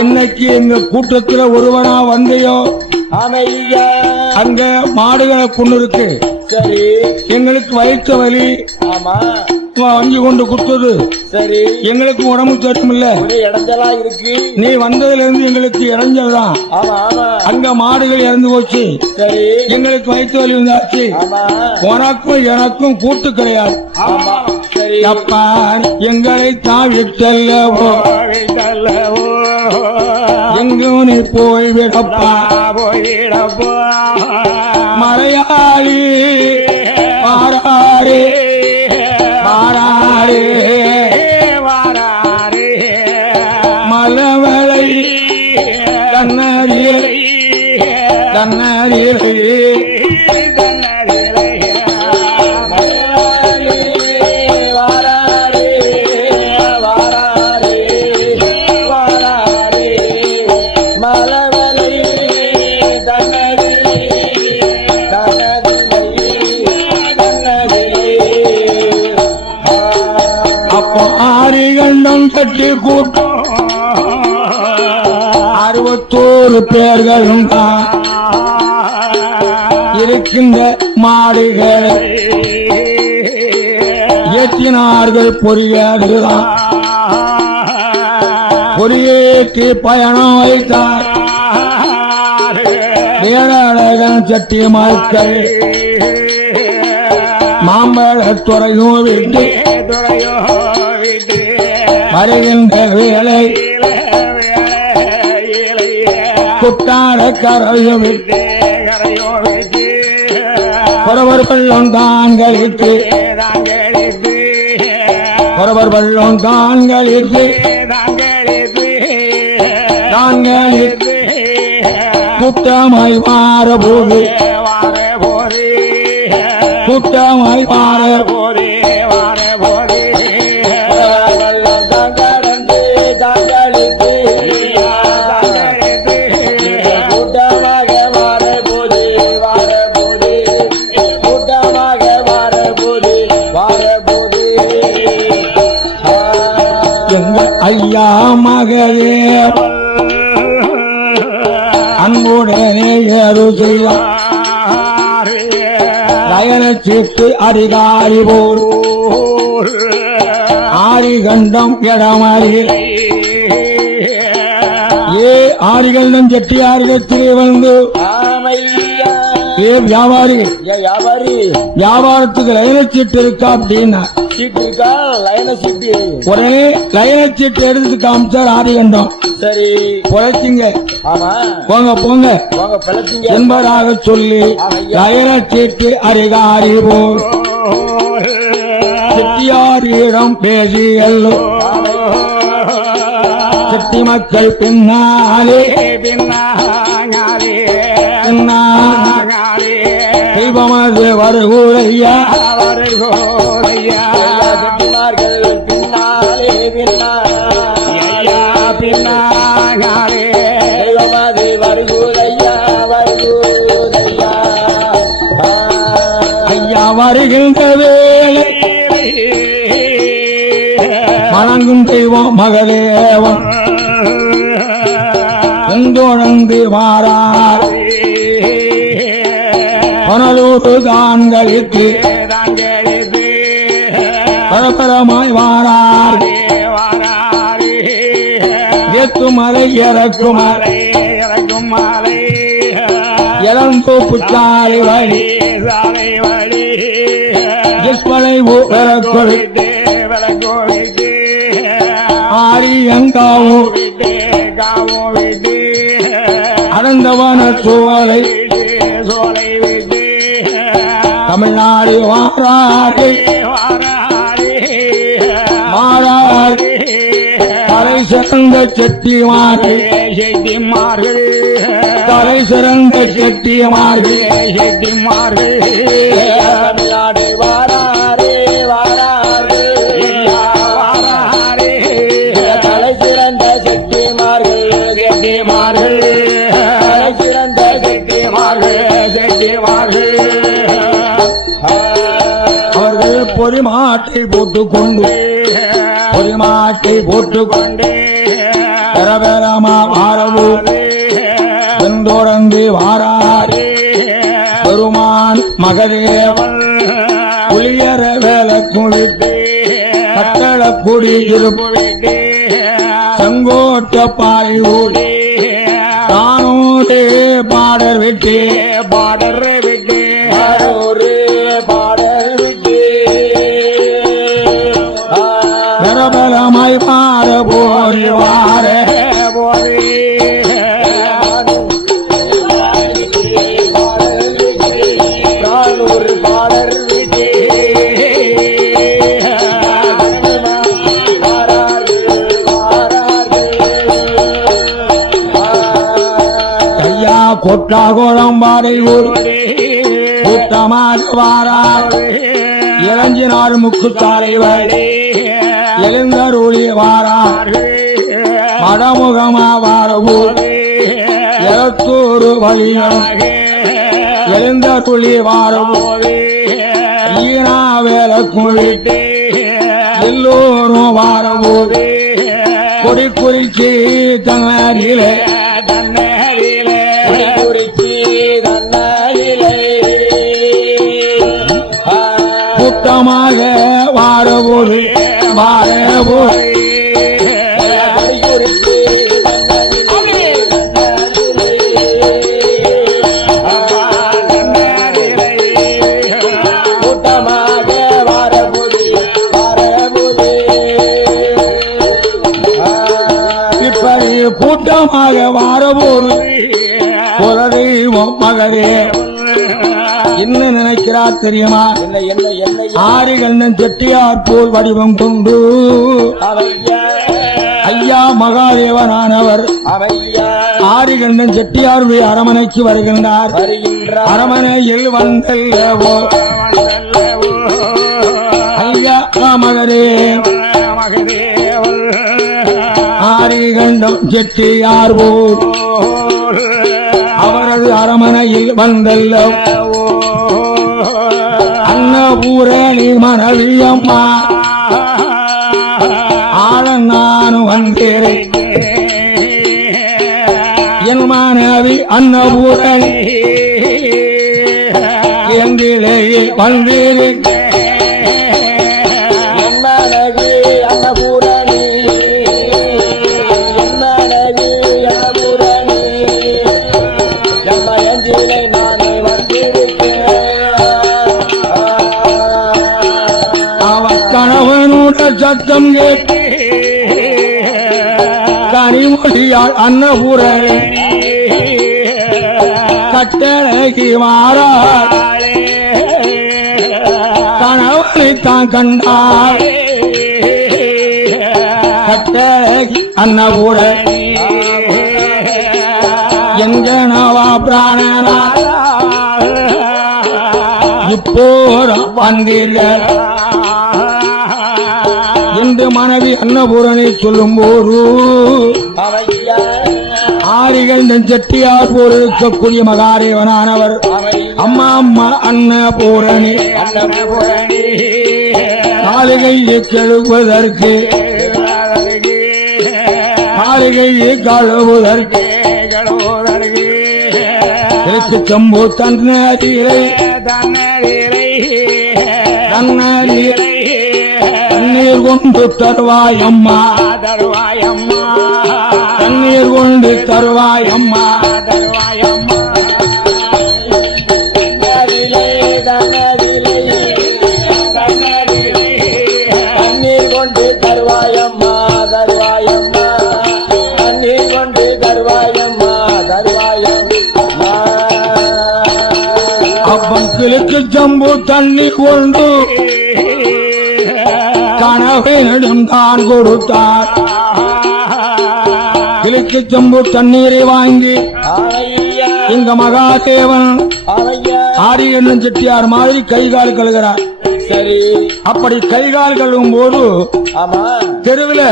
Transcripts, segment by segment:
என்னைக்கு எங்க கூட்டத்துல ஒருவனா வந்தையோ அமையா அங்க மாடுகளை கொண்டு இருக்கு. சரி எங்களுக்கு வயிற்று வலி. ஆமா வங்கி கொண்டு குத்துது. சரி எங்களுக்கு உடம்பு தெரியுமில்ல. ஒரே இடைஞ்சலா இருக்கு. நீ வந்ததுல இருந்து எங்களுக்கு இடைஞ்சல் தான். ஆமா ஆமா அங்க மாடுகள் இறந்து போச்சு. சரி எங்களுக்கு வயிற்று வலி வந்தாச்சு. ஆமா உனக்கும் எனக்கும் கூட்டு கிடையாது. ஆமா சரி அப்பா எங்களை தாவிட்டல்லவோ எங்கும் நீ போய்விடப்பா போயிடப்போ மலையாளி மாறாரே மாறாரே வாராரே மலவளை கண்ணாடியை கண்ணாடியை ஆரிகண்டம் கட்டி கூட்டம் 61 பேர்களும் தான் இருக்கின்ற மாடுகளை ஏற்றினார்கள். பொறியாடுதான் பொறியேற்றி பயணம் வைத்தார். வேளாளகன் சட்டி மக்கள் மாம்பழத்துறையும் விட்டு வருகின்ற வேலை குட்டார கரையும் விட்டு ஒருவர் பள்ளம் தான் கழித்து ஒருவர் பள்ளம் தான் கழித்து கூட்டமாய் மாற போது கூட்டமாய் மாற போது ஐயா மகளே அன்புடனே ஏறு செய்வார் லயன சீட்டு அதிகாரி போர் ஆரிகண்டம் இடமாறில் ஏ ஆரிகண்டம் செட்டியாரிடத்திலே வந்து ஏ வியாபாரி வியாபாரத்துக்கு லைன சீட்டு இருக்கா அப்படின்னா உடனே லைன சீட்டு எடுத்து காமிச்சார் ஆரிகண்டம். சரி பொழைச்சிங்க போங்க போங்க என்பதாக சொல்லி லைன சீட்டு அதிகாரி போல் செட்டியாரிடம் பேசி எல்லோ செட்டி மக்கள் பின்னாலே தெய்வமது வருகூரையா ஐயா வருகின்ற வேலை வணங்கும் தெய்வம் மகதேவன் எங்கொழந்து மாறார் பனலூறு தான்களுக்கு பரபரமாய் வாரார் ஏற்றுமலை இறக்குமலை இளந்தோப்பு சாலை வழி ஆரியங்காவும் அடந்தவன சோலை தமிழ்நாடு வாரார்கள் மாறார் தலை சிறந்த செட்டிமார்கள் தலை சிறந்த செட்டிமார்கள் தமிழ்நாடு வாராரே வாராரே தலை சிறந்த செட்டிமார்கள் தலை சிறந்த செட்டிமார்கள் அவர்கள் பொறிமாட்டை போட்டுக்கொண்டு பெறபெறமா வாரவு வெந்தோடந்து வாரார் பெருமான் மகதேவன் புலியர வேலக்குடி கட்டள குடி இருப்பு செங்கோட்ட பாய் ஊடி தானூரே பாடர் விட்டு பாடர் விட்டு பாடர் விட்டு பெறபெறமாய் பாட போரி வார பாடர் விட்டு கையா கொட்டாகோளம் வாரை ஊர் கூட்டமாக வாரார் இளஞ்சினார் முக்கு தலைவர் எழுந்தருளி வாரார் மடமுகமா வாரவூர் எழுத்தூர் வழியும் எழுந்தருளி வாரவூர் ஈனா வேலை குளிட்டு எல்லோரும் வாரவூர் கொடி குறிச்சி தன்னிலே கூட்டமாக வாரவூர் வாரவூர் இப்படி கூட்டமாக வாரவூர் குலதெய்வம் மகதே என்ன நினைக்கிறா தெரியுமா? ஆரிகண்ணன் செட்டியார் போல் வடிவம் கொண்டு ஐயா மகாதேவனானவர் ஆரிகண்ணன் செட்டியாருடைய அரமனைக்கு வருகின்றார். அரமனையில் வந்தல்லவோ ஐயா மகதே ஆரிகண்டம் செட்டியார் போல் அவரது அரமனையில் வந்தல்லவோ அன்னபூரணி மனைவியம்மா ஆழ நானும் வந்தேன் என் மனைவி அன்னபூரணி எங்கிலேயே வந்தேன் சத்தம் கேட்டு கனிமொழியால் அன்னபூரணி கட்டளைக்கு மாறாள் கணவனை தான் கண்டாள் கட்டளைக்கு அன்னபூரணி எங்க நவா பிராணனா இப்போர வந்தீர்கள் என்று மனைவி அன்னபூரணி சொல்லும் போது ஆரிகண்டன் செட்டியார் போல் இருக்கக்கூடிய மகாதேவனானவர் அம்மா அம்மா அன்னபூரணி காலிகையை கழுவுவதற்கு காலிகையை கழுவுவதற்கு செம்பு தன்னீரை தண்ணீர் கொண்டு தருவாயம்மா தண்ணீர் கொண்டு தருவாயம்மா தண்ணீர் கொண்டு தருவாயம்மா தருவாயம்மா தண்ணீர் கொண்டு தருவாயம்மா தருவாயம்மா அப்பன் கிழக்கு சம்பு தண்ணீர் கொண்டு கணவனிடம் தான் கொடுத்தார். கிழக்கு சம்பு தண்ணீரை வாங்கி இங்க மகாதேவன் ஆரியண்ணன் செட்டியார் மாதிரி கைகால் கழுகிறார். சரி, அப்படி கைகால் கழுவும் போது தெருவில்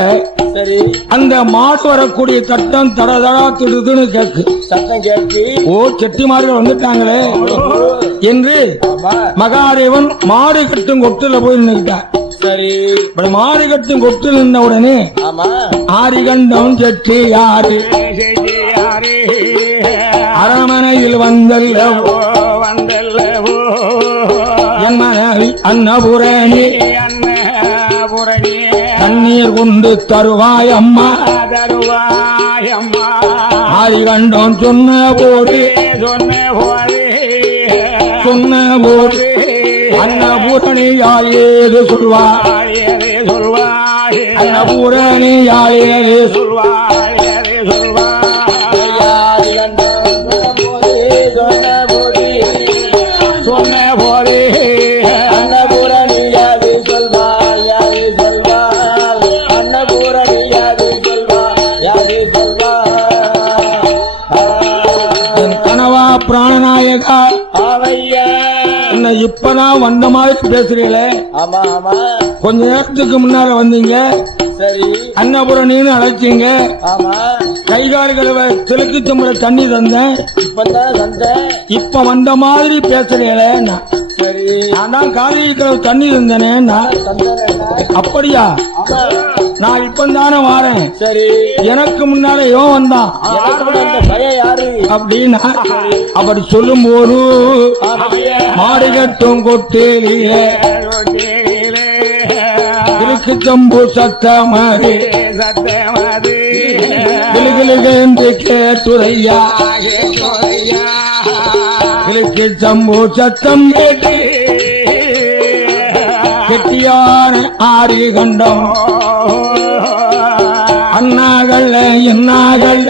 அந்த மாட்டு வரக்கூடிய சட்டம் தடதடா திடுதுன்னு கேக்கு சத்தம் கேட்கு. ஓ செட்டிமார்கள் வந்துட்டாங்களே என்று மகாதேவன் மாடு கட்டும் கொட்டுல போய் நின்றுட்டார். சரி இப்படி மாடு கட்டும் கொட்டு நின்ற உடனே ஆமா ஆரிகண்டம் செட்டி யாரு அரமனையில் வந்தல்லவோ என் மனைவி அன்னபுரணி தண்ணீர் கொண்டு தருவாய் அம்மா ஆரிகண்டம் சொன்ன போது அன்னபூரணியால் ஏது சொல்வாய் அன்னபூரணியால் ஏது சொன்ன போது அன்னபூரணியாது சொல்வார் யாரு சொல்வார் அன்னபூரணியாது சொல்வார் யாரு சொல்வார் என் கனவா பிராணநாயகா ஆமையா என்ன இப்பதான் வந்த மாதிரி பேசுறீங்களே ஆமா ஆமா கொஞ்ச நேரத்துக்கு முன்னால வந்தீங்க சரி அன்னபுரணின்னு அழைச்சீங்க ஆமா கைகால்களை திலக்கு தம்புற தண்ணி தந்தேன் இப்பதான் வந்தேன் இப்ப வந்த மாதிரி பேசுறீங்களே சரி நான் தான் காலையில் தண்ணி தந்தேனே தந்தேன் அப்படியா ஆமா நான் இப்பதானே வாரேன் சரி எனக்கு முன்னால இவன் வந்தான் எனக்கு கூட அந்த பையன் யாரு அப்படின்னா அப்படி சொல்லும் போது மாடு கட்டும் கொட்டேலியே இருக்கு சம்பு சத்தமாறு கிளுகிளுகென்று கேட்டுரையா கிளுக்கு சம்பு சத்தம் கேட்டு கெட்டியான ஆறு கண்டம் அண்ணாகள் என்னாகள்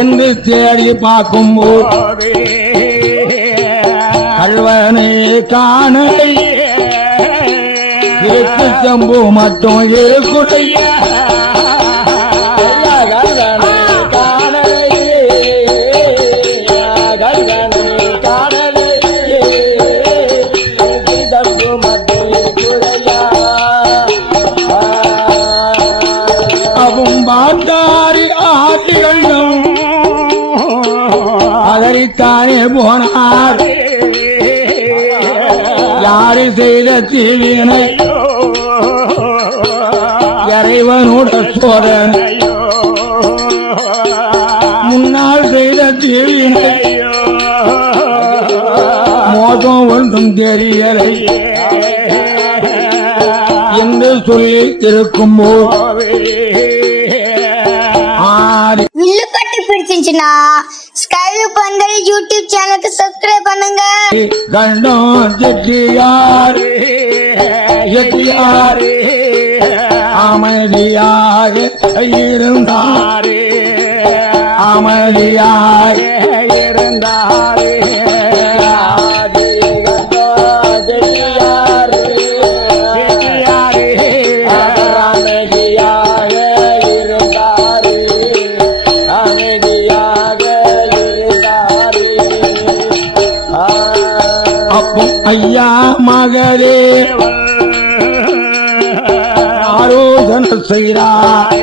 என்று தேடி பார்க்கும்போது கல்வனை காண இருக்கு சம்பு மட்டும் இருக்குடைய அவும் பாண்டாரி ஆதிகளும் அதறித்தானே போனார் யாரு செய்த தீவினை இறைவனோட சோதனை முன்னால் செய்த தீவினை மோசம் ஒன்றும் தெரியலை என்று சொல்லி இருக்கும்போது வில்லுப்பட்டு பிடிச்சிருந்துச்சுன்னா ஸ்கைவு பந்தல் யூடியூப் சேனலுக்கு சப்ஸ்கிரைப் பண்ணுங்க. கண்டம் செட்டியார் செட்டியார் அமைதியாக இருந்தார் அமைதியாக இருந்தார் ஐயா மகளே ஆரோதனை செய்கிறார்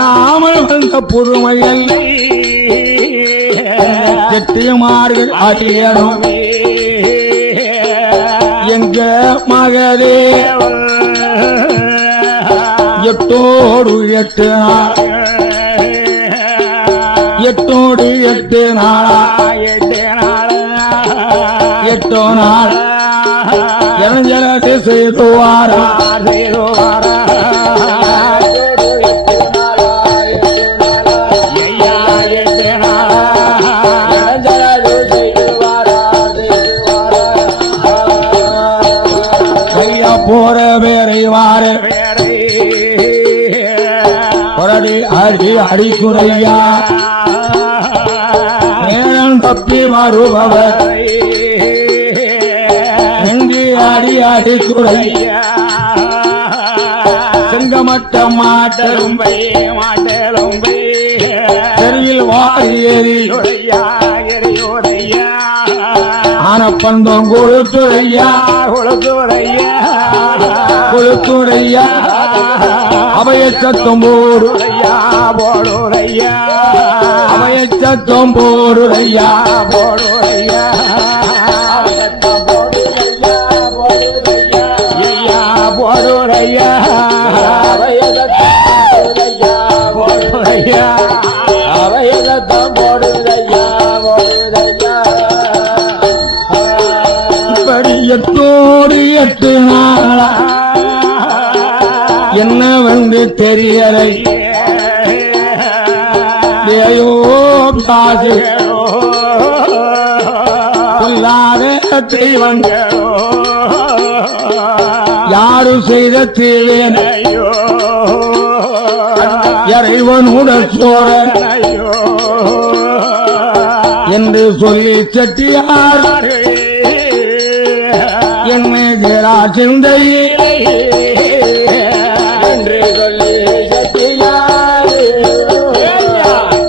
நாமல் வந்த பொறுமைகள் செட்டியமார்கள் அறியணும் எங்க மகளே எட்டோடு 8 நாள் எட்டோடு 8 நாளா 8 நாள் இளைஞரது செய்துவாரா கையா போற வேறை வார பொரடி அடி அடிக்குறையா நேரம் தப்பி வருபவர் எங்கு அடி அடிக்குறையா செங்கமட்ட மாட்டலும் தெருவில் வாரி ஏறி ஆனப்பந்தம் கொளுத்துறையா கொளுத்துறையா அவைய சத்தம் போடுறையா அவைய சத்தம் போடுறையா போடுதையா அவையகத்தான் போடுதையா அவையகத்தான் போடுதையா போடுதையா இப்படி 8 நாளா என்ன வந்து தெரியலை ஏயோ சாது சொல்லாத தெய்வங்களோ யாரு செய்த தீவேனையோ இறைவனுடன் சோழனையோ என்று சொல்லி செட்டியார் என்னை சிந்தையிலே என்று சொல்லி சத்தியாரு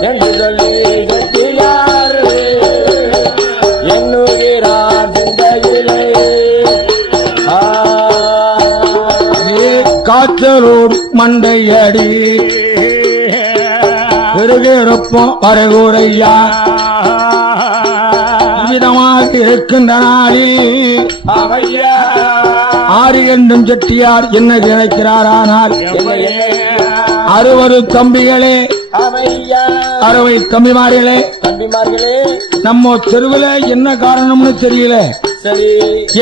என்று சொல்லி சத்தியாரு என்னுகிறார் சிந்தையிலே காற்றலூர் மண்டையடி பெருகிறப்போம் அரைகூரையா விதமாக இருக்கின்ற நாளில் அவையா ஆரியண்டும் செட்டியார் என்ன நினைக்கிறாரானால் அறுவரு தம்பிகளே அவையா அறுவை தம்பிமார்களே தம்பிமார்களே நம்ம தெருவுல என்ன காரணம்னு தெரியல சரி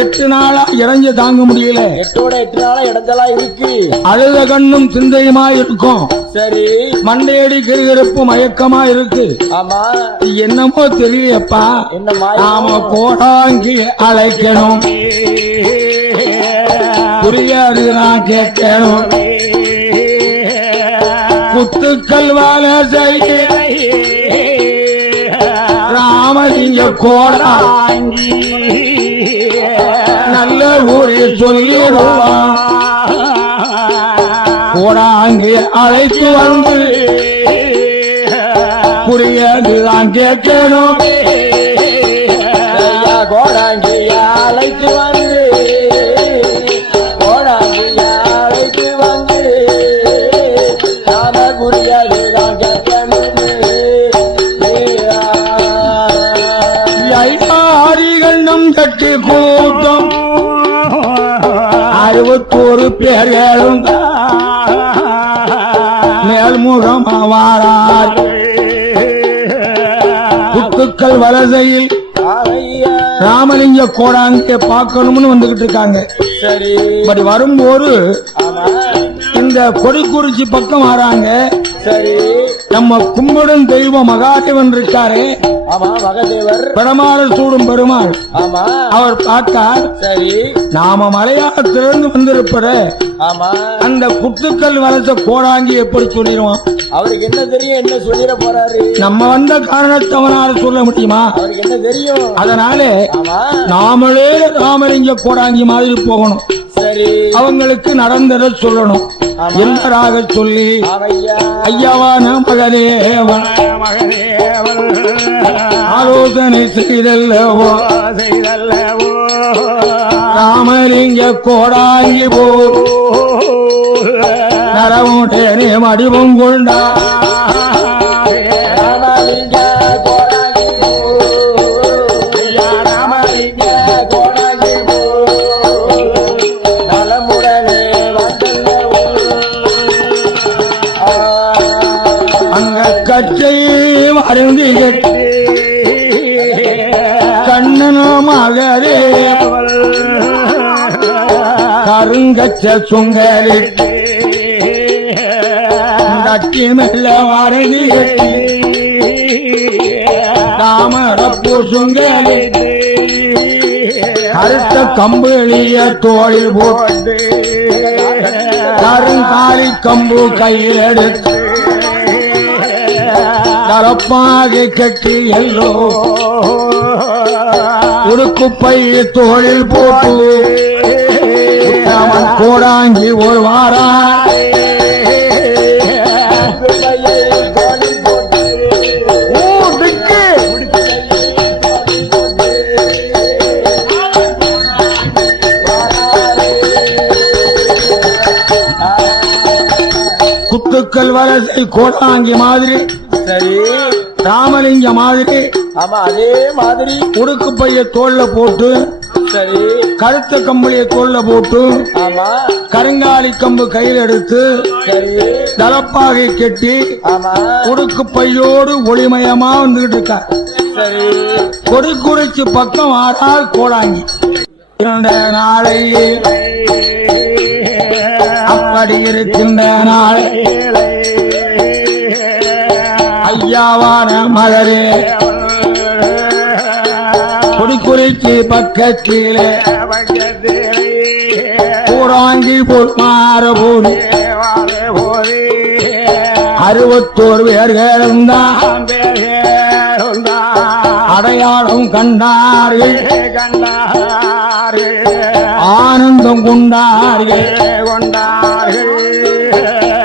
8 நாளா இறங்கி தாங்க முடியல 8 நாளா இடத்தெல்லாம் இருக்கு அழுத கண்ணும் சிந்தையுமா இருக்கும் சரி மண்டையடி கிருகிருப்பு மயக்கமா இருக்கு ஆமா என்னமோ தெரியப்பா என்ன நாம கோடாங்கி அழைக்கணும் புரியாது நான் கேட்கணும் குத்துக்கள் வாழ செய்ய ராமலிங்க கோடாங்கி நல்ல ஊரில் சொல்லிடுவான் கோடாங்கி அழைத்து வந்து புரியாது நான் கேட்கணும் கோடாங்கியா அழைத்து வந்து கோடாங்கியா அழைத்து வந்து நாம புரியாது நான் ஐயாரிகள் நம் கட்டி கூட்டம் 61 பேர்களும் மேல்முகமாவாரார் குத்துக்கள் வலசையில் ராமலிங்க கோடாங்க பார்க்கணும்னு வந்துகிட்டு இருக்காங்க. சரி பட் வரும்போது ஆமா இந்த கொடிக்குறிச்சி பக்கம் வராங்க. சரி நம்ம கும்பிடும் தெய்வம் மகாதேவன் இருக்காரு. ஆமா மகாதேவர் பெருமாள் சூடும் பெருமாள். ஆமா அவர் பார்த்தார். சரி நாம மலையாளத்திலிருந்து வந்திருப்பத ஆமா அந்த குத்துக்கள் வளர்த்த கோடாங்கி எப்படி சொல்லிடுவான்? அவருக்கு என்ன தெரியும், என்ன சொல்லிட போறாரு? நம்ம வந்த காரணத்தை அவனால சொல்ல முடியுமா? அவருக்கு என்ன தெரியும்? அதனால ஆமா நாமளே ராமலிங்க கோடாங்கி மாதிரி போகணும். சரி அவங்களுக்கு நடந்ததை சொல்லணும். என்பதாக சொல்லி ஐயாவான மகதேவன் ஆலோசனை செய்தல்லவோ ராமலிங்க கோடாங்கி போ நரவுடனே மடிவும் கொண்டா ராமலிங்க கோடாங்கி போ ஐயா ராமலிங்க கோடாங்கி போ நலமுடனே வந்தல்லவோ அங்க கச்சை மருந்து கட்டி கண்ணனோ மகதேவன் கருங்கச்ச சுங்கரிட்டு தட்டி மெல்ல வரங்கி கட்டி தாமரப்பூ சுங்கரிட்டு கருத்த கம்பளிய தோளில் போட்டு கருங்காலி கம்பு கையில் எடுத்து தரப்பாக கட்டி எல்லோ உடுக்குப்பை தோளில் போட்டு அவன் கோடாங்கி ஒரு வாரா குத்துக்கள் வலசை கோடாங்கி மாதிரி சரி ராமலிங்க மாதிரி ஆமா அதே மாதிரி உடுக்கு பைய தோல்ல போட்டு சரி கருத்த கம்பளிய தோல்ல போட்டு ஆமா கருங்காலி கம்பு கையில் எடுத்து சரி தலப்பாகை கெட்டி ஆமா உடுக்கு பையோடு ஒளிமயமா வந்துகிட்டு இருக்கா. சரி கொடிக்குறைக்கு பக்கம் ஆறால் கோடாங்கி. இந்த நாளை அப்படி இருக்கின்ற நாள் ஐயாவான மலரே கொடிக்குறைக்கு பக்கத்திலே கூடாங்கி போல் மாற போல் 61 பேர்களும் தான் அடையாளம் கண்டார்கள், ஆனந்தம் கொண்டார்கள்.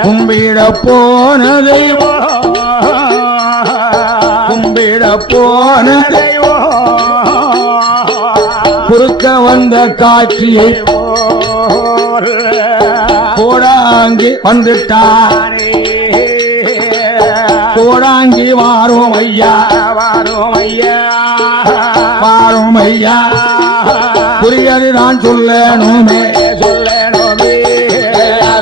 கும்பிட போன தெய்வம், கும்பிட போன தெய்வம் குறுக்க வந்த காட்சியை கோடாங்கி வந்துட்டார். கோடாங்கி வாரோம் ஐயா, வாரோம் ஐயா, வாரோம் ஐயா. புரியது நான் சொல்லணுமே, சொல்லணுமே.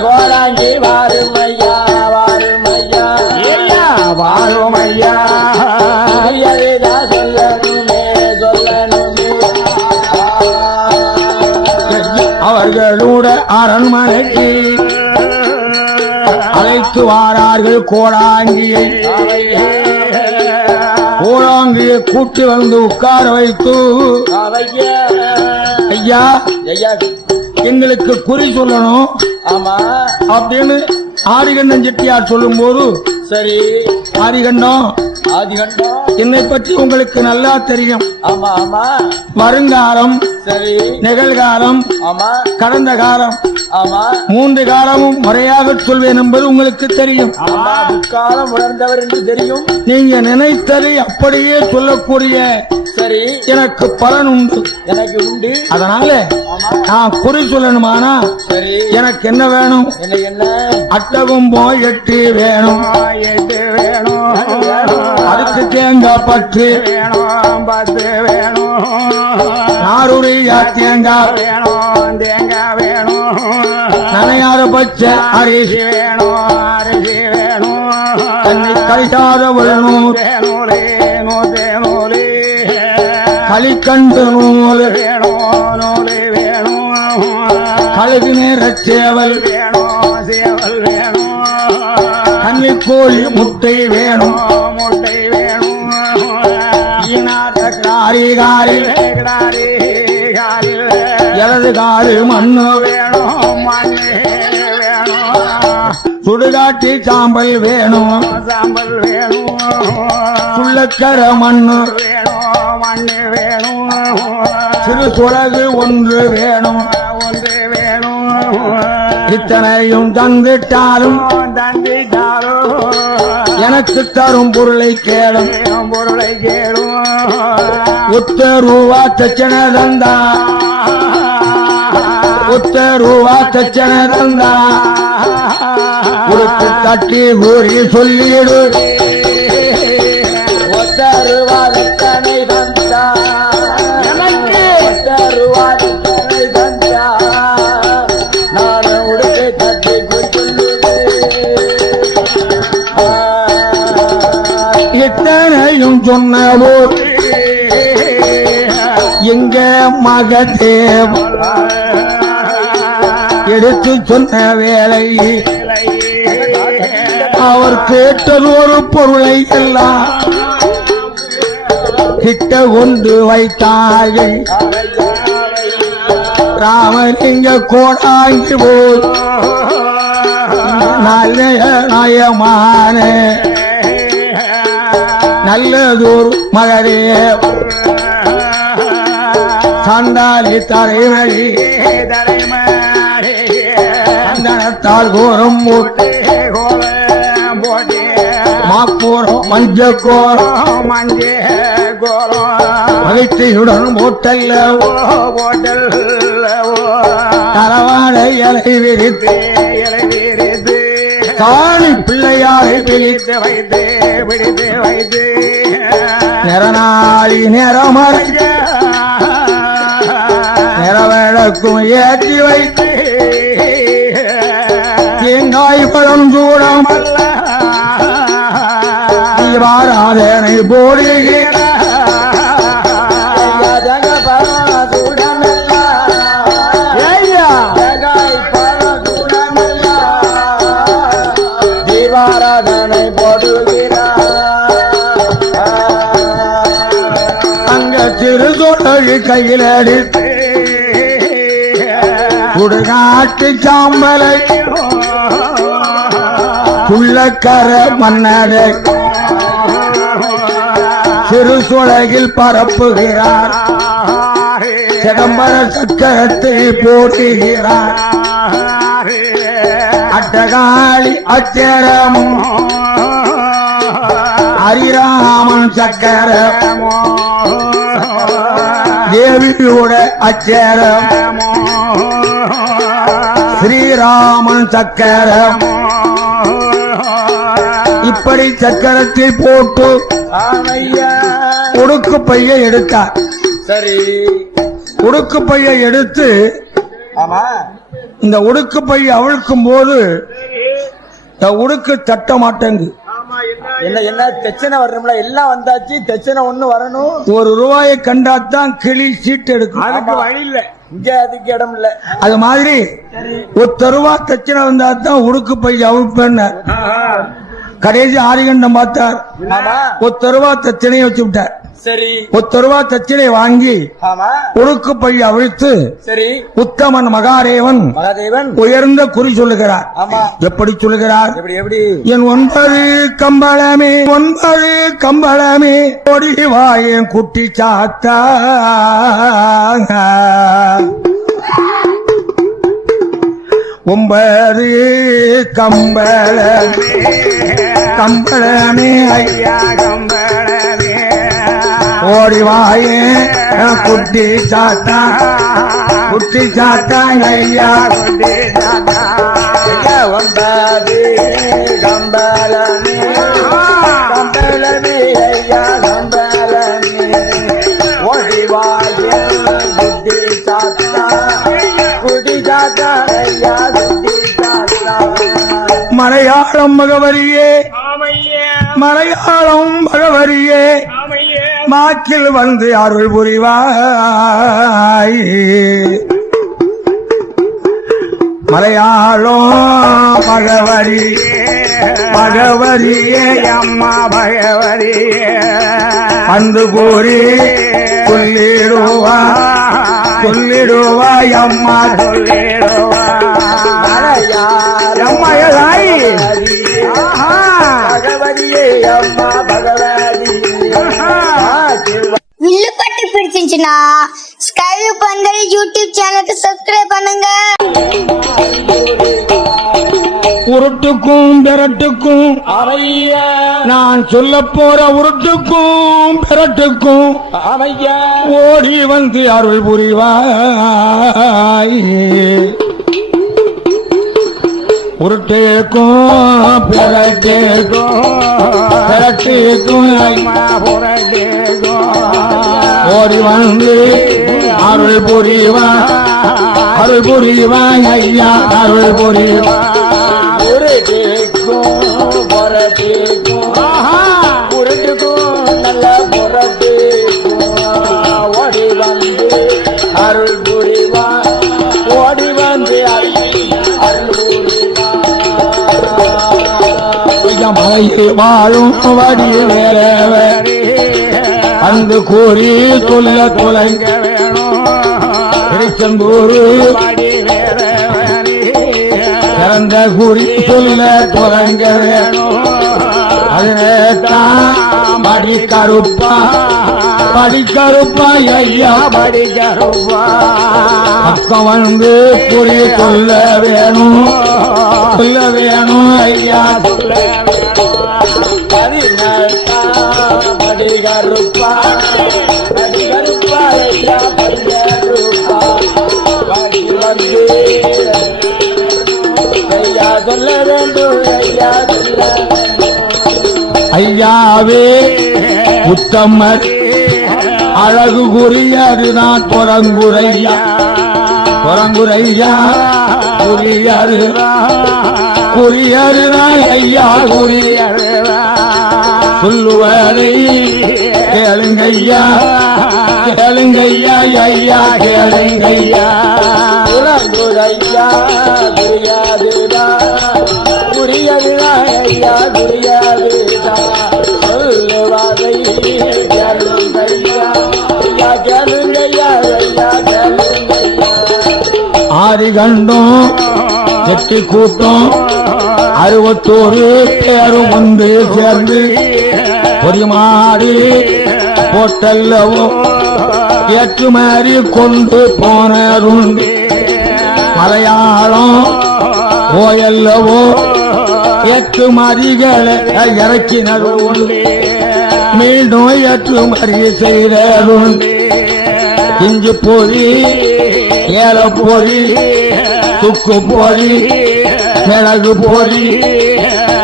கோடாங்கி வாரும் ஐயா, வாரும் ஐயா, வாரோம் ஐயா. புரியதுதான் சொல்லணுமே, சொல்லணுமே. அவர்களோட அரண்மனைக்கு அழைத்து வாரார்கள் கோடாங்கியை. கோடாங்கியை கூட்டி வந்து உட்கார வைத்து ஐயா ஐயா எங்களுக்கு குறி சொல்லணும் ஆமா அப்படின்னு ஆதிகண்டன் செட்டியார் சொல்லும் போது, சரி ஆதிகண்டம் ஆதிகண்டம் என்னை பற்றி உங்களுக்கு நல்லா தெரியும். ஆமா ஆமா வருங்காலம், சரி நிகழ்காலம், ஆமா கடந்த காலம், ஆமா 3 காலமும் முறையாக சொல்வேன் என்பது உங்களுக்கு தெரியும். ஆமா முக்காலம் உணர்ந்தவர் என்று தெரியும். நீங்க நினைத்ததை அப்படியே சொல்லக்கூடிய சரி எனக்கு பலன் உண்டு, எனக்கு உண்டு. அதனால நான் குறி சொல்லணுமானா சரி எனக்கு என்ன வேணும்? என்ன என்ன அட்டகம் போய் 8 வேணும், 8 வேணும், அதுக்கு தேங்காய் 10 வேணும், 10 வேணும், நாரூரியா தேங்காய் வேணும், தேங்காய் வேணும், நனையாத பச்சை அரிசி வேணும், அரிசி வேணும், தண்ணி கழிக்காத வேணும், தேனூலே நூலே களிக்கண்டு நூல் வேணும், நூலே வேணும், கழுகு நேர சேவல் வேணும், சேவல் வேணும், கன்னி கோழி முட்டை வேணும், முட்டை வேணும், காரி எனது காடு மண்ணு வேணும், மண்ணு வேணும், சுடுகாட்டி சாம்பல் வேணும், சாம்பல் வேணும், சுள்ளக்கர மண்ணு வேணும், மண்ணு வேணும், சிறு சுழகு 1 வேணும். ஒன்று வேணும், இத்தனையும் தந்துட்டாலும் தந்திட்டாலும் எனக்கு தரும் பொருளை கேளும். பொருளை கேளும், ஒத்த ரூபா தச்சன தந்தா, ஒத்த ரூபா தச்சன தந்தா உடுத்து தட்டி கூறி சொல்லிடு. ஒத்தருவாதனை தந்தா எனக்கு ஒத்தருவாதனை தந்தா நான் உடுத்து தட்டி இத்தனையும் சொன்னவோ எங்க மகதேவ எடுத்து சொன்ன வேலை அவர் கேட்டது ஒரு பொருளை எல்லாம் கிட்ட கொண்டு வைத்தார்கள். ராமலிங்க கோடாங்கி போல் நல்ல நயமான நல்லதோர் மகரே சண்டாலி தலைமணி சந்தனத்தால் கோரம் போட்டு மாக்கோரம் மஞ்ச கோரம் மஞ்ச கோலம் மகிழ்ச்சியுடன் போட்டல்ல போட்டல் தரவாடை இலை விரித்து காணி பிள்ளையாரை பிடித்து வைத்து பிடித்து வைத்து நிறநாளி நிறமறைக்க நிறவிளக்கும் ஏற்றி வைத்து தேங்காய் பழம் சூடம் தீபாராதனை போடுகிறார் தீபாராதனை போடுகிறார் அங்க திருசொழி கையில் அடித்து சுடுகாட்டு சாம்பலை புள்ளக்கர மன்னரை சிறுசுலகில் பரப்புகிறார் சிதம்பர சக்கரத்தை போட்டுகிறார் அட்டகாளி அச்சரமும் ஹரிராமன் சக்கரம் தேவியோட அச்சரம் ஸ்ரீராமன் சக்கரம் இப்படி சக்கரத்தை போட்டு உடுக்கு பைய எடுத்தார். சரி உடுக்கு பைய எடுத்து ஆமா இந்த உடுக்கு பைய அவிழ்க்கும் போது இந்த உடுக்கு தட்ட மாட்டேங்கு. என்ன என்ன பிரச்சனை வரணும்ல, எல்லாம் வந்தாச்சு, பிரச்சனை ஒண்ணு வரணும். ₹1 கண்டாத்தான் கிளி சீட்டு எடுக்கும். அதுக்கு வழி இல்ல, இங்க அதுக்கு இடம் இல்ல. அது மாதிரி ₹1 தச்சனை வந்தா தான் உடுக்கு பைய அவிழ்ப்பேன்னு கடைசி ஆரிகண்டம் பார்த்தார். ₹1 தச்சனையை வச்சு விட்டார். சரி ₹1 தச்சனை வாங்கி ஆமா உடுக்கு பைய அவிழ்த்து சரி உத்தமன் மகாதேவன் மகாதேவன் உயர்ந்த குறி சொல்லுகிறார். ஆமா எப்படி சொல்லுகிறார்? எப்படி எப்படி என் 9 கம்பளமே 9 கம்பளமே ஓடி வாயன் குட்டி சாத்தா 9 கம்பளமே கம்பளமே ஐயா கம்பளமே ஓடி வாயே குட்டி சாத்தா ஐயா குட்டி சாத்தா 9 கம்பளமே கம்பளமே ஐயா கம்பளமே ஓடி வாயே குட்டி சாத்தா ஐயா குட்டி சாத்தா. மலையாளம் மகவரியே மலையாளம் மகவரியே மாக்கில் வந்து அருள் புரிவாய். மலையாளம் மகவரியே அம்மா பகவரியே அன்று கூறி சொல்லிடுவாய் அம்மா அம்மாயலாய் பகவதியே அம்மா பகவதி. வில்லுப்பட்டு பிடிச்சிருந்துச்சுன்னா ஸ்கைவியூ பந்தல் யூடியூப் சேனலுக்கு சப்ஸ்கிரைப் பண்ணுங்க. உருட்டுக்கும் பெரட்டுக்கும் அவையா நான் சொல்ல போற உருட்டுக்கும் பெரட்டுக்கும் அவையா ஓடி வந்து அருள் புரிவாய். உருட்டேக்கும் பெரட்டேக்கும் ஓடி வந்து அருள் புரிவாய் ஐயா அருள் புரிவாய். புரட்டுக்கும் நல்ல புரட்டுக்கும் ஓடி வந்து அருள் புரிவா ஓடி வந்து அருள் புரிவா. மலையில் வாழும் வடி அந்த கூறி சொல்ல தொலைங்க திருச்செந்தூர் பிறந்த கூறி சொல்ல தொலைங்க அதுதான் படிக்கருப்பா ஐயா படிக்கருப்பா பக்கம் வந்து குறி சொல்ல வேணும் ஐயா படிகருப்பா ஐயா படிகருப்பா படி வந்து ஐயா சொல்ல வேண்டும் ஐயா சொல்ல ஐயாவே உத்தமர் அழகு குறியதுதான் குரங்குரையா குறியது குறியருதான் ஐயா குறியருதான் சொல்லுவதை கேளுங்கய்யா கேளுங்கய்யா ஐயா கேளுங்கய்யா ஐயா புரியாதுதான் புரியதுதான் ஐயா புரியாதுதான் சொல்லுவதை கேளுங்கய்யா ஐயா கேளுங்கய்யா ஐயா கேளுங்கய்யா ஆதி கண்டும் எட்டு கூட்டம் 61 பேரும் ஒன்று சேர்ந்து ஒரு மாடு போட்டல்லவோ ஏற்றுமாறி கொண்டு போனருண்டு மலையாளம் போயல்லவோ ஏற்றுமறிகளை இறக்கினது உண்டு மீண்டும் ஏற்றுமறி செய்தருண்டு இஞ்சி பொறி ஏல பொறி துக்கு பொறி மிளகு பொறி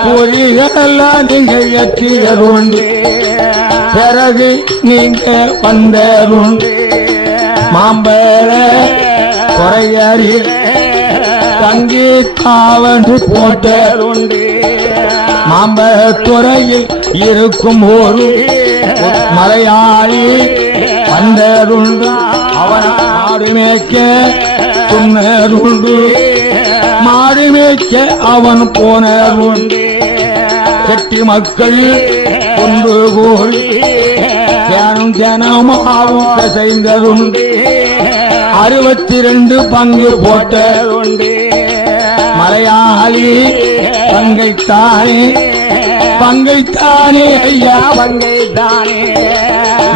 பொறிகளெல்லாம் நீங்க ஏற்றியருண்டு பிறகு நீங்க வந்தருண்டு மாம்பழ குறையறி தங்கி காவன்று போட்டருண்டு மாம்பழத்துறையில் இருக்கும் ஒரு மலையாளி வந்தருண்டு அவன் மாடு மேய்க்க சொன்னருண்டு மாடு மேய்க்க அவன் போனருண்டு செட்டி மக்கள் கொண்டு கோழி தியானம் தியானமாவும் செய்தருண்டு 62 பங்கு போட்டருண்டு மலையாளி பங்கைத்தானே ஐயா பங்கைத்தானே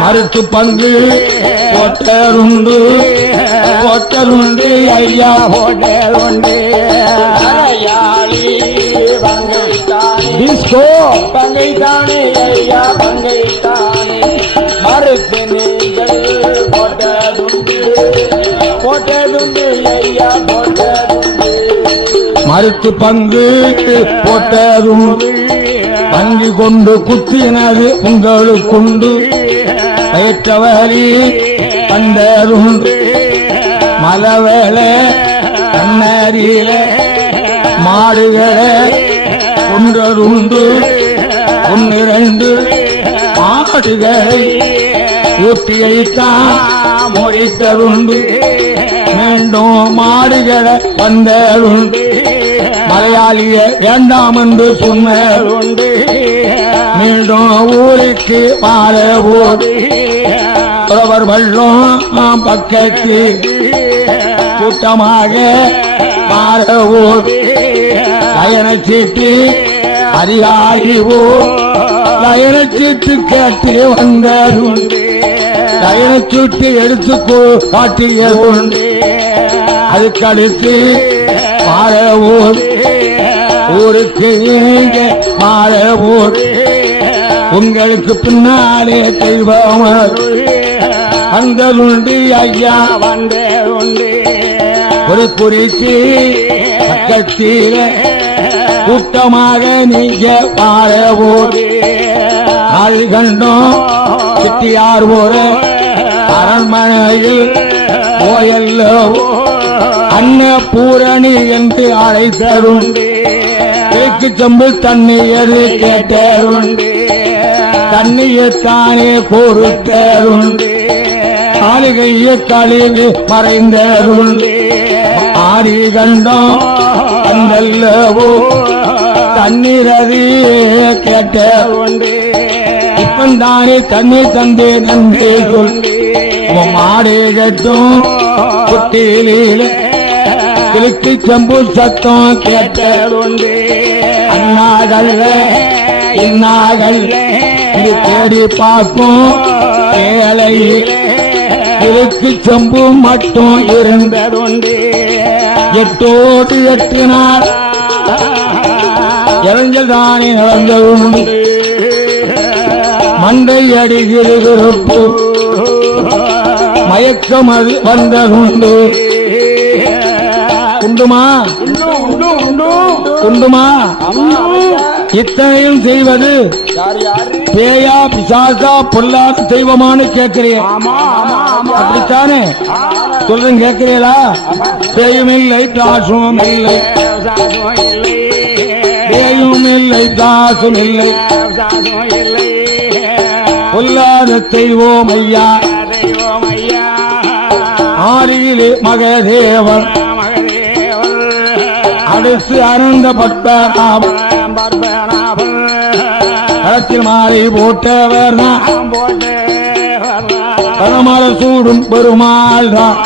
மறுத்து பங்கு போட்டருண்டு ஐயா போட்டருண்டு மலையாளி பங்கைத்தானே டிஸ்கோ பங்கைத்தானே ஐயா பங்கைத்தானே மறுத்து நீங்கள் போட்டதுண்டு ஐயா போட்டதுண்டு மறுத்து பங்கு போட்டருண்டு பங்கு கொண்டு குத்தினது உங்களுக்குண்டு ஏற்றவரி வந்தருண்டு மலவேளை கண்ணறியில மாடுகளை ஒன்றருண்டு 1 மாடுகளை ஊட்டியைத்தான் மொழித்தருண்டு மீண்டும் மாடுகளை வந்தருண்டு மலையாளிய வேண்டாம் என்று சொன்னருண்டு மீண்டும் ஊருக்கு மாறபோது அவர் வெள்ளம் பக்கத்து கூட்டமாக மாறபோது லயனச்சீட்டு அதிகாரிவோ லயனச்சீட்டு கேட்டு வந்தருண்டு லயனச்சீட்டு எடுத்து காட்டியதுண்டு அதுக்கடுத்து மாறபோது ஊருக்கு நீங்க மாறபோது உங்களுக்கு பின்னாலே தெய்வம் வந்ததுண்டு ஐயா வந்ததுண்டு ஒரு குறிச்சி பக்கத்தில கூட்டமாக நீங்க மாறபோது அது கண்டோம் சிட்டியார் ஒரு அரண்மனையில் போயல்லவோ அன்னபூரணி என்று அழைத்தருண்டு தேக்கு செம்பு தண்ணீர் கேட்டருண்டு தண்ணீர்த்தானே பொறுத்தருண்டு காலிகைய கழிவு மறைந்தருண்டு ஆடி கண்டோம் அந்தல்லவோ தண்ணீரதி கேட்டருண்டு இப்பந்தானே தண்ணீர் தந்தே நன்றி கொண்டு மாடு கட்டும் குட்டியில கிழக்கு செம்பு சத்தம் கேட்டருண்டு அண்ணாகல்ல இன்னாகல்ல இது தேடி பார்க்கும் வேலையில் கிழக்கு செம்பு மட்டும் இருந்ததுண்டு 8 நாள் இளைஞர் தானே நடந்ததுண்டு மண்டை அடிகிறப்பு மயக்கம் அது வந்ததுண்டு உண்டுமா உண்டுமா இத்தனையும் செய்வது பேயா பிசாசா பொல்லாத தெய்வமானு கேட்கிறேன் அப்படித்தானே சொல்றேன் கேட்கிறீங்களா பேயும் இல்லை பிசாசும் இல்லை இல்லை தாசும் இல்லை பொல்லாத தெய்வோம் ஐயா ஆரியிலே மகதேவன் அடுத்து அனந்த பத்மநாபன் களத்தில் மாலை போட்டவர் பரமர சூடும் பெருமாள் தான்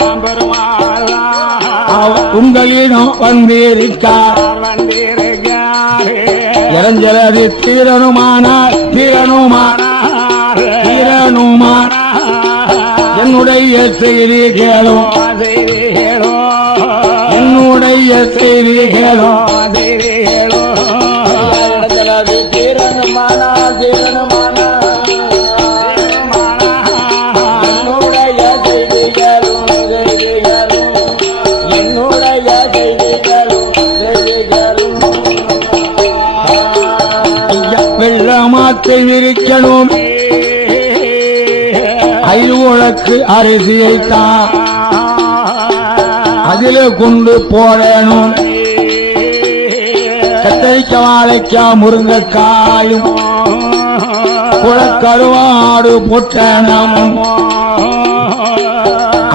உங்களிடம் வந்திருக்கார் இறஞ்சலது தீரனுமானார் என்னுடைய செய்தி கேளும் என்னுடைய செய்தி கேளும் வெள்ளமாத்தை விரிக்கணும் ஐயுழக்கு அரிசியைத்தான் அதிலே கொண்டு போடணும் கத்தரிக்க வாழைக்கா முருங்கைக்காயும் குளக்கருவாடு பொட்டணமும்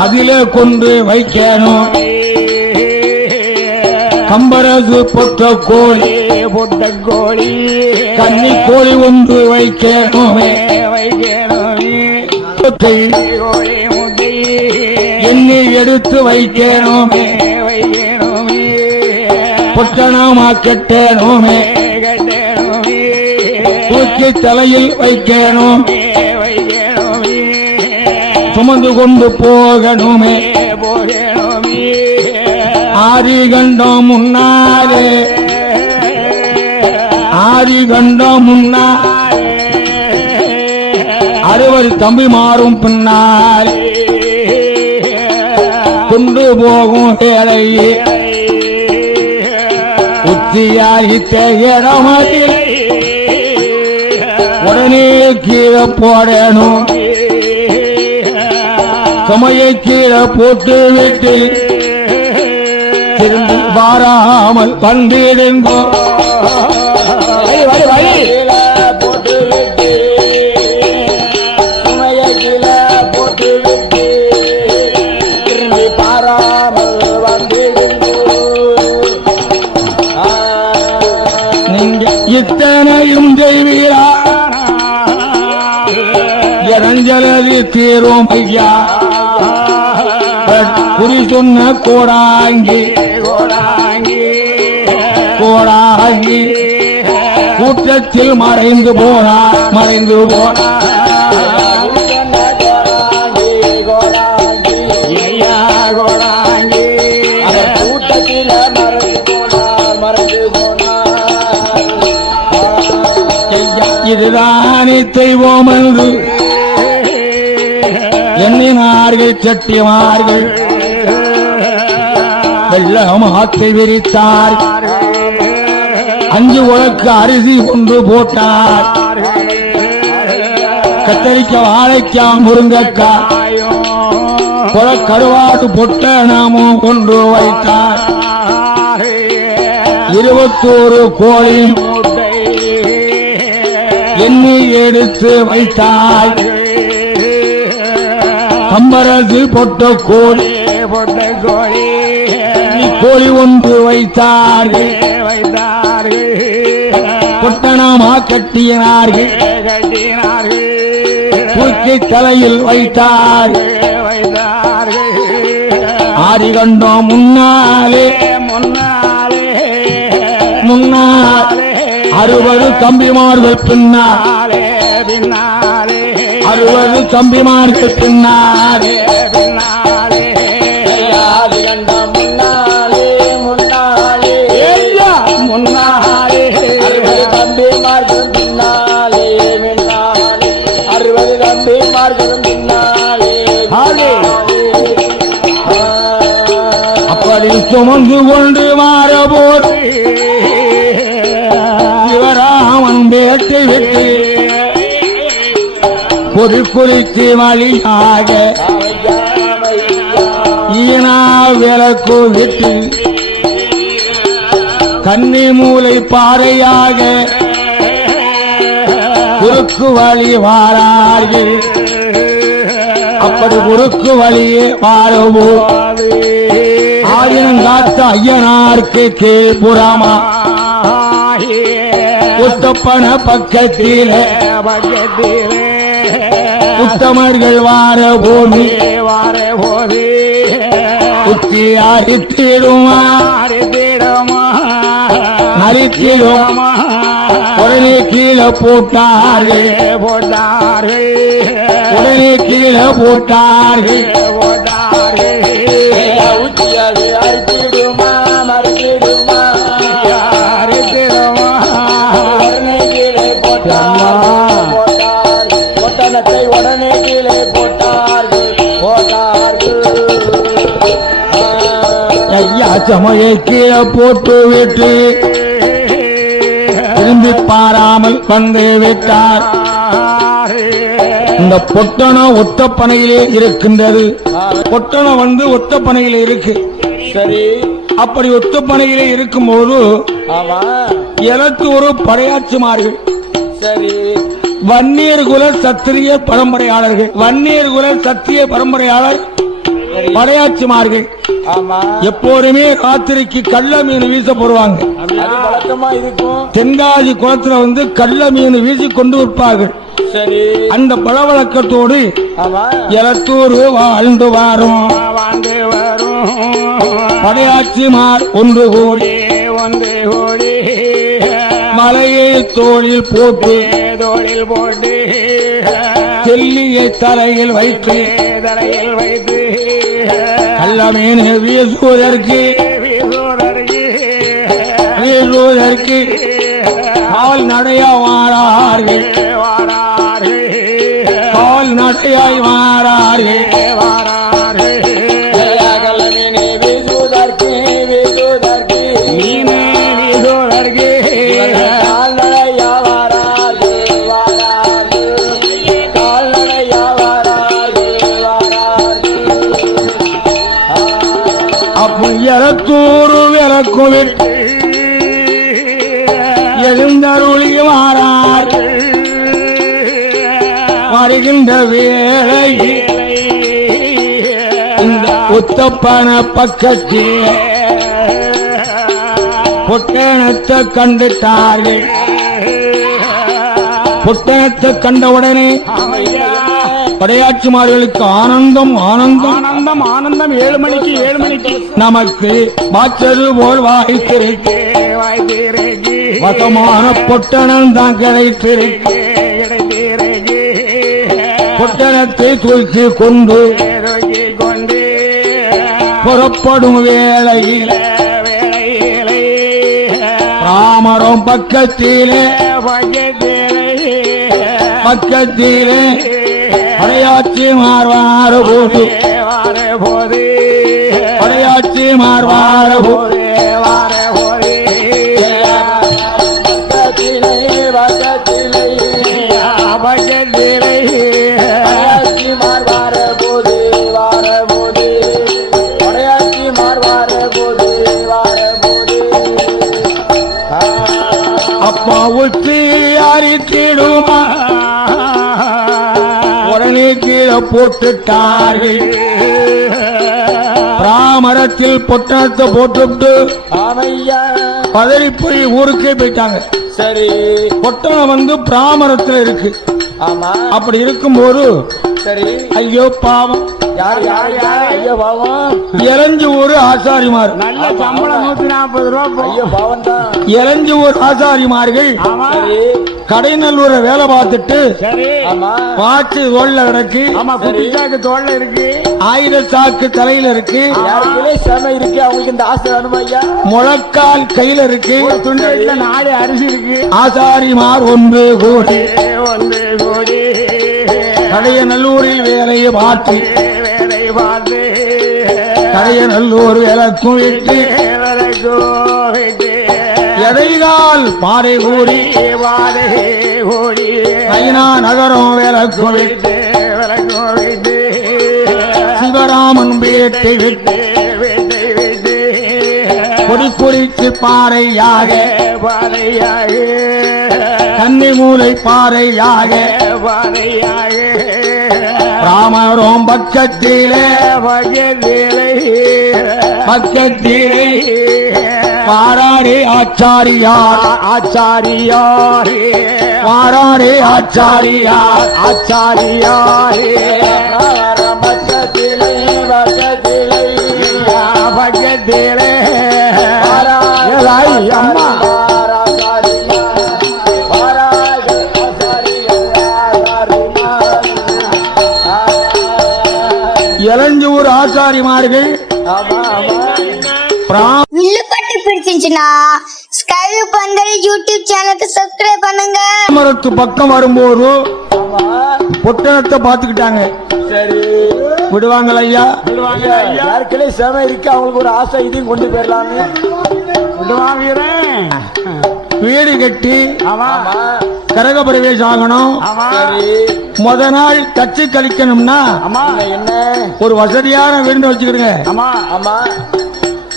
அதிலே கொண்டு வைக்கணும் கம்பரசு பொட்ட கோழி கன்னி கோழி ஒன்று வைக்கணுமே எண்ணி எடுத்து வைக்கணுமே பொட்டணமா கட்டணுமே தூக்கி தலையில் வைக்கணும் சுமந்து கொண்டு போகணுமே ஆரிகண்டம் முன்னாலே ஆரிகண்டம் முன்னாலே அறுவர் தம்பி மாறும் பின்னால் கொண்டு போகும் வேலையே உச்சியாயித்த இடமதில் உடனே கீழே போடணும் சுமையை கீழே போட்டு விட்டு திரும்பி வாராமல் வந்திடுங்கோ போட்டு விட்டு சுமையை கீழே போட்டு விட்டு திரும்பி பாராமல் வந்திடுங்கோ. நீங்க இத்தனையும் செய்வீரா இறஞ்சலதி தீரும் ஐயா குறி சொன்ன கோடாங்கி கோடாங்கி கூட்டத்தில் மறைந்து போனார் கூட்டத்தில் மறைந்து இதுதானே தெய்வம் என்று எண்ணினார்கள் சட்டியமார்கள் வெள்ளமாத்தை விரித்தார் 5 உலக்கு அரிசி கொண்டு போட்டார் கத்தரிக்க வாழைக்கா முருங்கக்கா குளக்கருவாடு பொட்டணமும் கொண்டு வைத்தார் 21 கோழி எண்ணி எடுத்து வைத்தார் கம்பரசு பொட்ட கோழி கோழி ஒன்று வைத்தார்கள் பொட்டணமா கட்டினார்கள் தூக்கி தலையில் வைத்தார்கள் ஆரிகண்டம் முன்னாலே 60 தம்பிமார்கள் பின்னாலே 60 தம்பிமார்கள் பின்னாலே அப்படி சுமந்து கொண்டு மாறபோது சிவராமன் வேட்டை விட்டு குறித்து வழியாக ஈனா விளக்கு விட்டு கன்னி மூலை பாறையாக குறுக்கு வழி வாரார்கள். அப்படி குறுக்கு வழியே வாழவோ ஆயிரம் காத்த ஐயனாருக்கு கீழ்புறமா உத்தப்பன பக்கத்தில உத்தமர்கள் வார பூமி உத்தி அரித்திடுமா அரித்திடுமா உடனே கீழே போட்டார்கள் உடனே கீழே போட்டார்கள் உடனே கீழே ஐயா சமையை கீழே போட்டு விட்டு திரும்பி பாராமல் வந்து விட்டார். இந்த பொட்டணம் ஒத்தப்பனையிலே இருக்கின்றது. பொட்டணம் வந்து ஒத்தப்பனையிலே இருக்கு. சரி, அப்படி ஒத்தப்பனையிலே இருக்கும் போது எனக்கு ஒரு படையாட்சிமார்கள். சரி, வன்னியர் குல சத்திரிய பரம்பரையாளர்கள். வன்னியர் குல சத்திரிய பரம்பரையாளர் படையாட்சிமார்கள். எப்போதுமே ராத்திரிக்கு கள்ள மீன் வீச போடுவாங்க. தென்காசி குளத்துல வந்து கள்ள மீன் வீசி கொண்டு விற்பார்கள். அந்த பழவழக்கத்தோடு எலத்தூர் வாழ்ந்து வரும் படையாட்சிமார் ஒன்று கூடி மலையை தோளில் போட்டு செல்லியை தலையில் வைத்து கள்ளமீன் வீசுவதற்கு கால் நடையா வாரார்கள். கால் நடையாய் வாரார்கள். எலத்தூரு விளக்கும் விட்டு எழுந்தருளி வாரார். வருகின்ற வேளை இந்த உத்தப்பன பக்கத்தில் பொட்டணத்தை கண்டுட்டார்கள். பொட்டணத்தை கண்டவுடனே படையாட்சிமார்களுக்கு ஆனந்தம் ஆனந்தம் ஆனந்தம் ஆனந்தம். 7 மணிக்கு நமக்கு வாச்சது போல் வாய்த்திருக்கு. வசமான பொட்டணம் தான் கிடைத்திருக்கு. பொட்டணத்தை தூக்கி கொண்டு புறப்படும் வேளையில் ராமரம் பக்கத்திலே படையாட்சி மாறுவார போது படையாட்சி மாறுவார போது அப்பா உச்சி அரித்திடுமா உடனே கீழே போட்டுட்டார்கள். பிராமரத்தில் பொட்டணத்தை போட்டுவிட்டு பதறி போய் ஊருக்கே போயிட்டாங்க. சரி, பொட்டணம் வந்து பிராமரத்தில் இருக்கு. அப்படி இருக்கும்போது ஐயோ பாவம் இளஞ்சி ஒரு ஆசாரிமார் நல்ல சம்பளம் 140 ரூபாய். இளஞ்சி ஒரு ஆசாரிமார்கள் கடைநல்லூர வேலை பார்த்துட்டு வாட்சி தோல்ல இருக்கு. தோல்ல இருக்கு. 1000 சாக்கு தலையில இருக்கு. இருக்கு அவங்களுக்கு இந்த ஆசை வேணுமையா. முழக்கால் கையில இருக்கு. துண்டத்துல 4 அரிசி இருக்கு. ஆசாரிமார் ஒன்று கூடி கடையநல்லூரில் வேலையை பார்த்து கடையநல்லூர் விளக்கும் விட்டு எடைகால் பாறை கூடி ஐநா நகரம் விளக்கும் விட்டு சிவராமன் வீட்டை விட்டு கொடி குறித்து பாறையாக கன்னி மூலை பாறையாக ராமரோம் பக்கத்திலே பக்கத்திலே பாராரே ஆச்சாரியார் பாராரே ஆச்சாரியார் பக்கத்திலே அம்மா இளஞ்சூர் ஆச்சாரிமார்கள் வில்லுப்பட்டு பிடிச்சிருந்துச்சுன்னா ஸ்கைவியூ பந்தல் யூடியூப் சேனலுக்கு சப்ஸ்கிரைப் பண்ணுங்க. மரத்து பக்கம் வரும்போது பொட்டணத்தை பாத்துக்கிட்டாங்க. சரி விடுவாங்களா ஐயா? யாருக்கே சேவை இருக்கு, அவங்களுக்கு ஒரு ஆசை இதையும் கொண்டு போயிடலான்னு விடுவாங்க. வீடு கட்டி கரக பிரவேசம் ஆகணும். முத நாள் தச்சு கழிக்கணும்னா என்ன ஒரு வசதியான வீடு வச்சுக்கிடுங்க.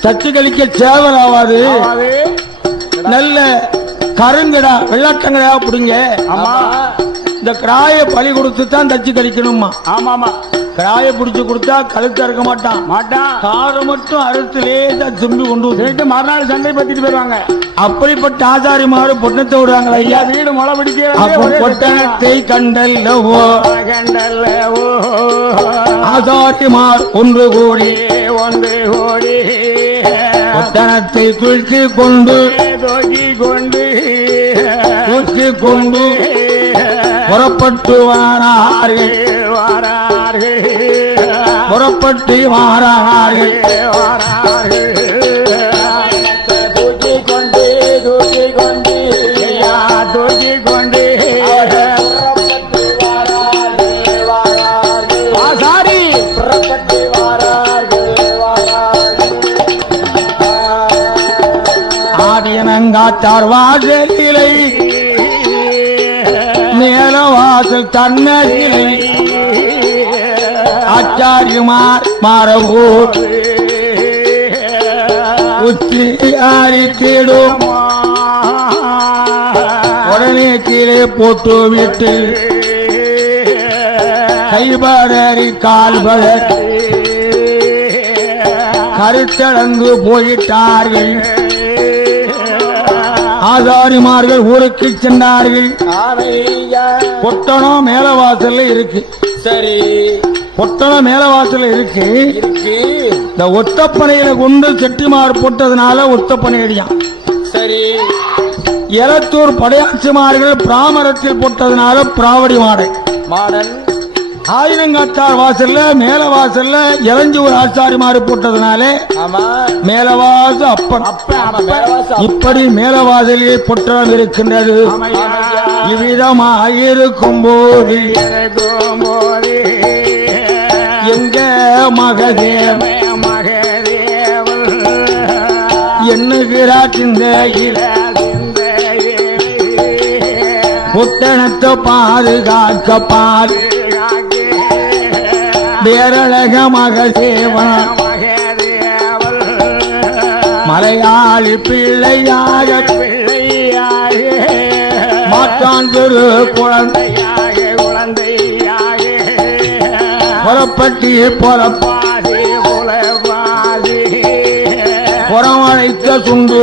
தச்சு கழிக்க சேவல் ஆகாது. நல்ல கருங்கடா வெள்ளாட்டங்கடா பிடிங்க. இந்த கிராய பழி கொடுத்து தான் தச்சு கழிக்கணுமா? கிராய பிடிச்சு கொடுத்தா கழுத்து அறுக்க மாட்டான். காரை மட்டும் அறுத்துலே தான் திரும்பி கொண்டு வந்து மறுநாள் சண்டை பத்திட்டு போயிருவாங்க. அப்படிப்பட்ட ஆச்சாரிமாரு பொட்டணத்தை விடுவாங்களா ஐயா? வீடு முளை பிடிக்க பொட்டணத்தை கண்டல்லவோ ஆச்சாரிமார் ஒன்று கூடி பொட்டணத்தை தூக்கி கொண்டு புறப்பட்டு வாரார்கள். புறப்பட்டு வாரார்கள். ஆதியனங்காத்தார் வாசலிலை மேலவாசல் தன்னதிலை ஆச்சாரியுமார் மாறவூர் உச்சி ஆரித்திடும் உடனே கீழே போட்டு விட்டு கைபடரி கால்படர் கருத்தடங்கு போயிட்டார்கள். ஆசாரிமார்கள் ஊருக்கு சென்றார்கள். பொட்டணம் மேலவாசல்ல இருக்கு. சரி பொட்டணம் மேலவாசல்ல இருக்கு. இந்த ஒத்தப்பனையில கொண்டு செட்டிமார் போட்டதுனால ஒத்தப்பனை அடியான். சரி எலத்தூர் படையாட்சிமார்கள் பிராமரத்தில் போட்டதுனால பிராவடி மாடன். ஆயிரங்காத்தார் வாசல்ல மேல வாசல்ல இளஞ்சூர் ஆச்சாரிமாறு போட்டதுனாலே மேலவாசு அப்பன். இப்படி மேலவாசலிலே பொட்டணம் இருக்கின்றது. இவ்விதமாயிருக்கும் போது எங்க மகதேவ எண்ணுகிறார் பொட்டணத்தை பாதுகாக்க பால் பேரழக மகதேவன் மலையாளி பிள்ளையாக மாற்றான் திரு குழந்தையாக புறப்பட்டி புறமழைத்த சுண்டு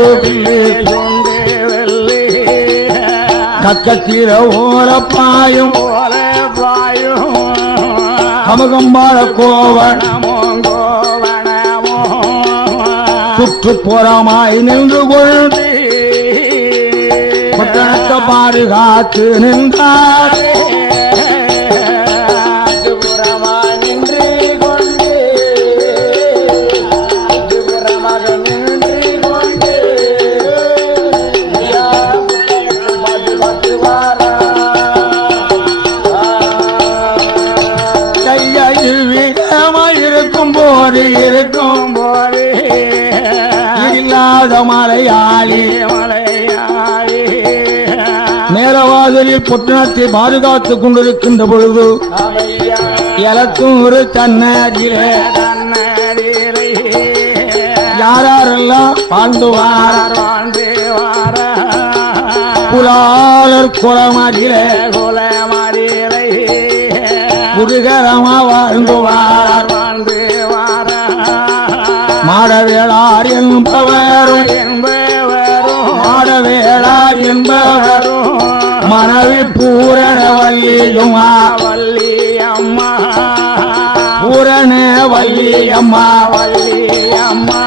கக்கத்திர ஓலப்பாயும் கமகம்பாள கோவணமோ சுற்றுப்புறமாய் நின்று கொண்டு பட்டணத்தை பாதுகாத்து நின்றார். இருக்கும் போது இல்லாத மலையாளி மேலவாசலில் பொட்டணத்தை பாதுகாத்துக் கொண்டிருக்கின்ற பொழுது எலக்கும் ஒரு தன்னடியிலே யாரெல்லாம் வாழ்ந்து குலாளர் குலமதிலே குலமதிலை குருகரமா வாழ்ந்துவார் வாழ்ந்து வார மாடவேளார் என்பவரும் மாடவேளார் என்பவரும் மனைவி பூரண வள்ளியுமா வள்ளி அம்மா பூரண வள்ளியம்மா வள்ளி அம்மா